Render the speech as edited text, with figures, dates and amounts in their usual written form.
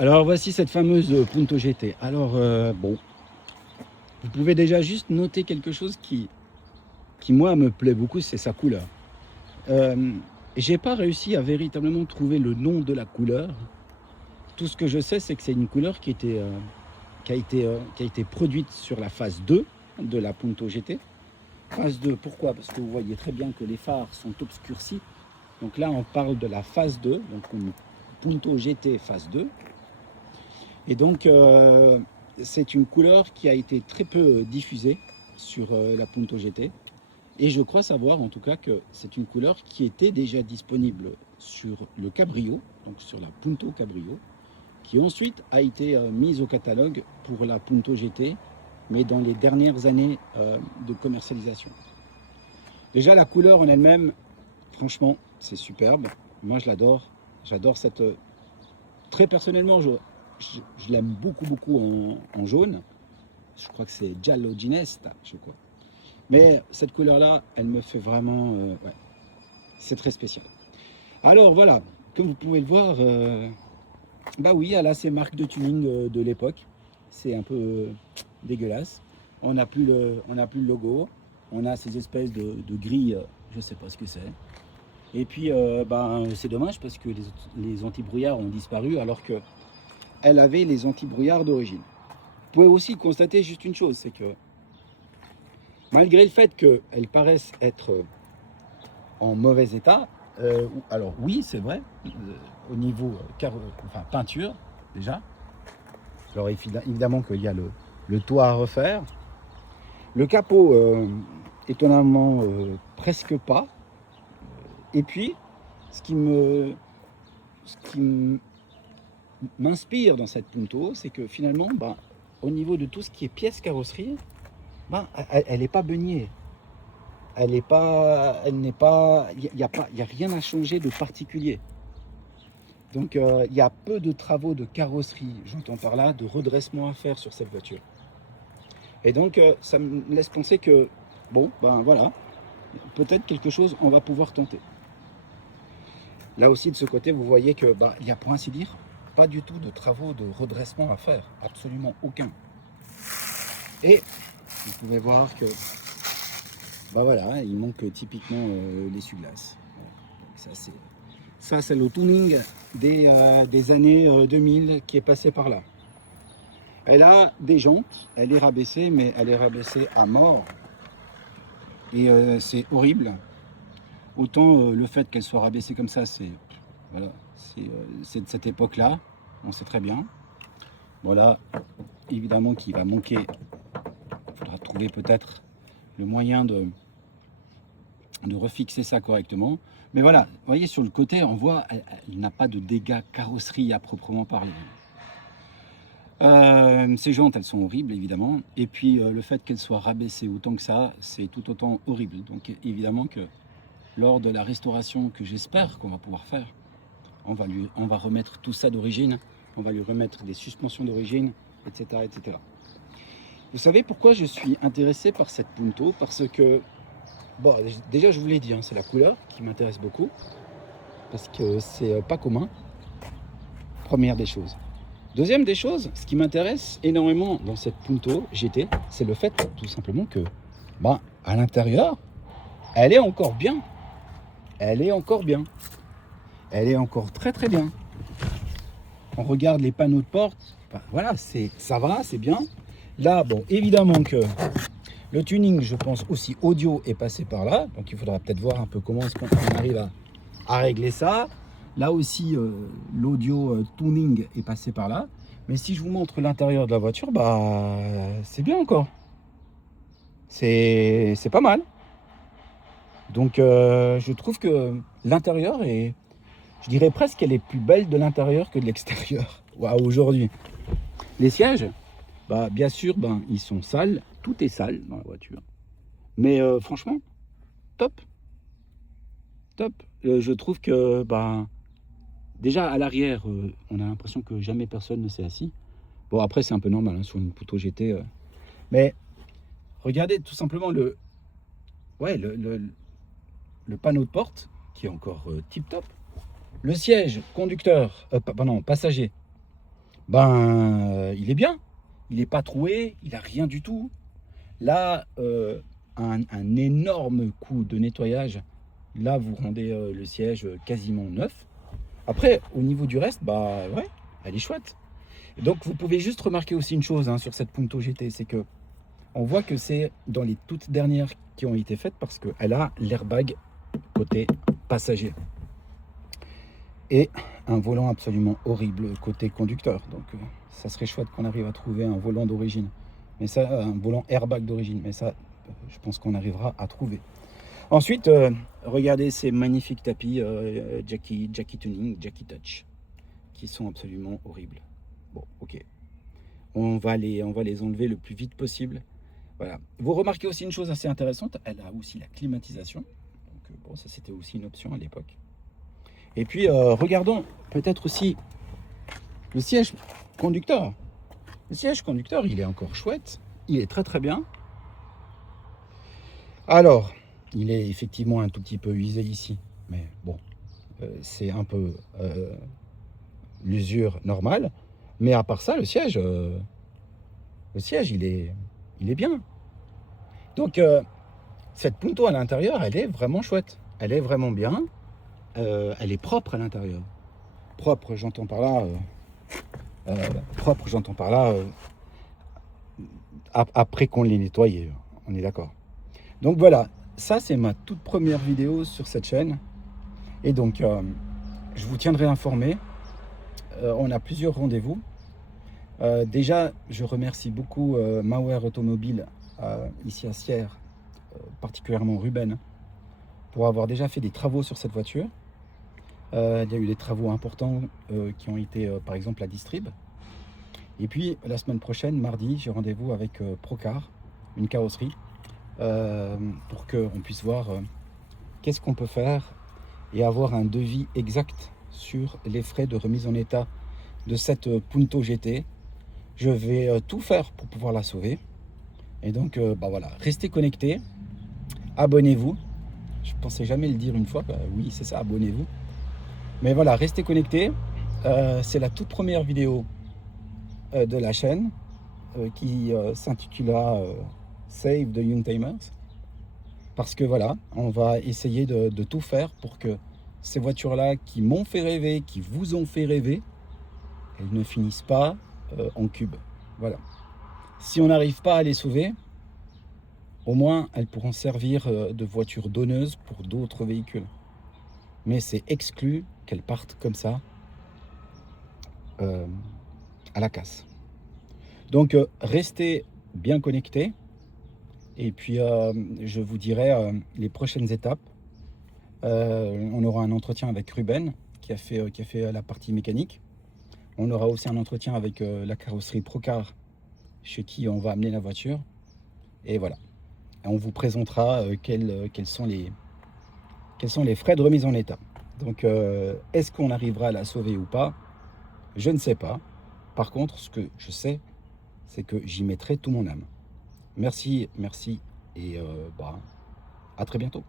Alors voici cette fameuse Punto GT. Alors bon, vous pouvez déjà juste noter quelque chose qui moi me plaît beaucoup, c'est sa couleur. Euh, j'ai pas réussi à véritablement trouver le nom de la couleur. Tout ce que je sais, c'est que c'est une couleur qui a été produite sur la phase 2 de la Punto GT. Phase 2, pourquoi? Parce que vous voyez très bien que les phares sont obscurcis. Donc là, on parle de la phase 2, donc une Punto GT phase 2. Et donc, c'est une couleur qui a été très peu diffusée sur la Punto GT. Et je crois savoir en tout cas que c'est une couleur qui était déjà disponible sur le Cabrio, donc sur la Punto Cabrio, qui ensuite a été mise au catalogue pour la Punto GT, mais dans les dernières années de commercialisation. Déjà, la couleur en elle-même, franchement, c'est superbe. Moi, je l'adore. J'adore cette. Très personnellement, je l'aime beaucoup, beaucoup en jaune. Je crois que c'est Giallo Ginesta, je crois. Mais cette couleur-là, elle me fait vraiment. Ouais, c'est très spécial. Alors voilà, comme vous pouvez le voir, bah oui, elle a ses marques de tuning de l'époque. C'est un peu dégueulasse. On n'a plus le logo. On a ces espèces de grilles, je ne sais pas ce que c'est. Et puis, ben, c'est dommage parce que les anti-brouillards ont disparu alors qu'elle avait les anti-brouillards d'origine. Vous pouvez aussi constater juste une chose, c'est que malgré le fait qu'elles paraissent être en mauvais état, alors oui, c'est vrai, au niveau enfin, peinture, déjà. Alors évidemment qu'il y a le toit à refaire. Le capot, étonnamment, presque pas. Et puis, ce qui me, ce qui m'inspire dans cette Punto, c'est que finalement, ben, au niveau de tout ce qui est pièces carrosserie, ben, elle n'est pas baignée. Elle n'est pas, il n'y a rien à changer de particulier. Donc il y a peu de travaux de carrosserie, j'entends par là, de redressement à faire sur cette voiture. Et donc ça me laisse penser que, bon, ben voilà, peut-être quelque chose on va pouvoir tenter. Là aussi de ce côté, vous voyez que bah, il y a pour ainsi dire pas du tout de travaux de redressement à faire, absolument aucun. Et vous pouvez voir que bah voilà, il manque typiquement l'essuie-glace. Voilà. Ça c'est le tuning des années 2000 qui est passé par là. Elle a des jantes, elle est rabaissée, mais elle est rabaissée à mort. Et c'est horrible. Autant le fait qu'elle soit rabaissée comme ça, c'est voilà, c'est de cette époque-là, on sait très bien. Voilà, évidemment qu'il va manquer, il faudra trouver peut-être le moyen de refixer ça correctement. Mais voilà, vous voyez sur le côté, on voit, elle n'a pas de dégâts carrosserie à proprement parler. Ces jantes, elles sont horribles, évidemment. Et puis, le fait qu'elles soient rabaissées autant que ça, c'est tout autant horrible. Donc, évidemment que lors de la restauration que j'espère qu'on va pouvoir faire, on va remettre tout ça d'origine. On va lui remettre des suspensions d'origine, etc., etc. Vous savez pourquoi je suis intéressé par cette Punto? Parce que, bon, déjà, je vous l'ai dit, hein, c'est la couleur qui m'intéresse beaucoup. Parce que c'est pas commun, première des choses. Deuxième des choses, ce qui m'intéresse énormément dans cette Punto GT, c'est le fait tout simplement que, bah, à l'intérieur, elle est encore bien. Elle est encore bien. Elle est encore très très bien. On regarde les panneaux de porte, bah, voilà, ça va, c'est bien. Là, bon, évidemment que le tuning, je pense aussi audio est passé par là, donc il faudra peut-être voir un peu comment est-ce qu'on arrive à régler ça. Là aussi, l'audio tuning est passé par là. Mais si je vous montre l'intérieur de la voiture, bah c'est bien encore. C'est pas mal. Donc je trouve que l'intérieur est, je dirais presque qu'elle est plus belle de l'intérieur que de l'extérieur. Waouh, aujourd'hui. Les sièges, bah bien sûr, ben, ils sont sales. Tout est sale dans la voiture. Mais franchement, top. Top. Je trouve que bah, déjà à l'arrière, on a l'impression que jamais personne ne s'est assis. Bon, après, c'est un peu normal hein, sur une Punto GT. Mais regardez tout simplement ouais, le panneau de porte qui est encore tip top. Le siège conducteur, pardon, passager, il est bien. Il n'est pas troué, il n'a rien du tout. Là, un énorme coup de nettoyage. Là, vous rendez le siège quasiment neuf. Après, au niveau du reste, bah ouais, elle est chouette. Et donc, vous pouvez juste remarquer aussi une chose hein, sur cette Punto GT, c'est que on voit que c'est dans les toutes dernières qui ont été faites parce qu'elle a l'airbag côté passager. Et un volant absolument horrible côté conducteur. Donc, ça serait chouette qu'on arrive à trouver un volant d'origine. Mais ça, un volant airbag d'origine. Mais ça, je pense qu'on arrivera à trouver. Ensuite, regardez ces magnifiques tapis Jackie Tuning, Jackie Touch, qui sont absolument horribles. Bon, ok. On va les enlever le plus vite possible. Voilà. Vous remarquez aussi une chose assez intéressante, elle a aussi la climatisation. Donc, bon, ça c'était aussi une option à l'époque. Et puis, regardons peut-être aussi le siège conducteur. Le siège conducteur, il est encore chouette. Il est très très bien. Alors, il est effectivement un tout petit peu usé ici. Mais bon, c'est un peu l'usure normale. Mais à part ça, le siège, il est bien. Donc, cette Punto à l'intérieur, elle est vraiment chouette. Elle est vraiment bien. Elle est propre à l'intérieur. Propre, j'entends par là... après qu'on l'ait nettoyé, on est d'accord. Donc voilà, ça c'est ma toute première vidéo sur cette chaîne. Et donc, je vous tiendrai informé. On a plusieurs rendez-vous. Déjà, je remercie beaucoup Mauer Automobile, ici à Sierre, particulièrement Ruben, pour avoir déjà fait des travaux sur cette voiture. Il y a eu des travaux importants qui ont été, par exemple, la distrib. Et puis, la semaine prochaine, mardi, j'ai rendez-vous avec Procar, une carrosserie, pour qu'on puisse voir qu'est-ce qu'on peut faire et avoir un devis exact sur les frais de remise en état de cette Punto GT. Je vais tout faire pour pouvoir la sauver. Et donc, voilà, restez connectés, abonnez-vous. Je pensais jamais le dire une fois, oui, c'est ça, abonnez-vous. Mais voilà, restez connectés. C'est la toute première vidéo de la chaîne qui s'intitulera Save the Youngtimers. Parce que voilà, on va essayer de tout faire pour que ces voitures-là qui m'ont fait rêver, qui vous ont fait rêver, elles ne finissent pas en cube. Voilà. Si on n'arrive pas à les sauver, au moins elles pourront servir de voitures donneuses pour d'autres véhicules. Mais c'est exclu qu'elles partent comme ça à la casse. Donc restez bien connectés. Et puis je vous dirai les prochaines étapes. On aura un entretien avec Ruben qui a fait la partie mécanique. On aura aussi un entretien avec la carrosserie Procar chez qui on va amener la voiture. Et voilà. Et on vous présentera quels sont les frais de remise en état. Donc est-ce qu'on arrivera à la sauver ou pas? Je ne sais pas. Par contre, ce que je sais, c'est que j'y mettrai tout mon âme. Merci et à très bientôt.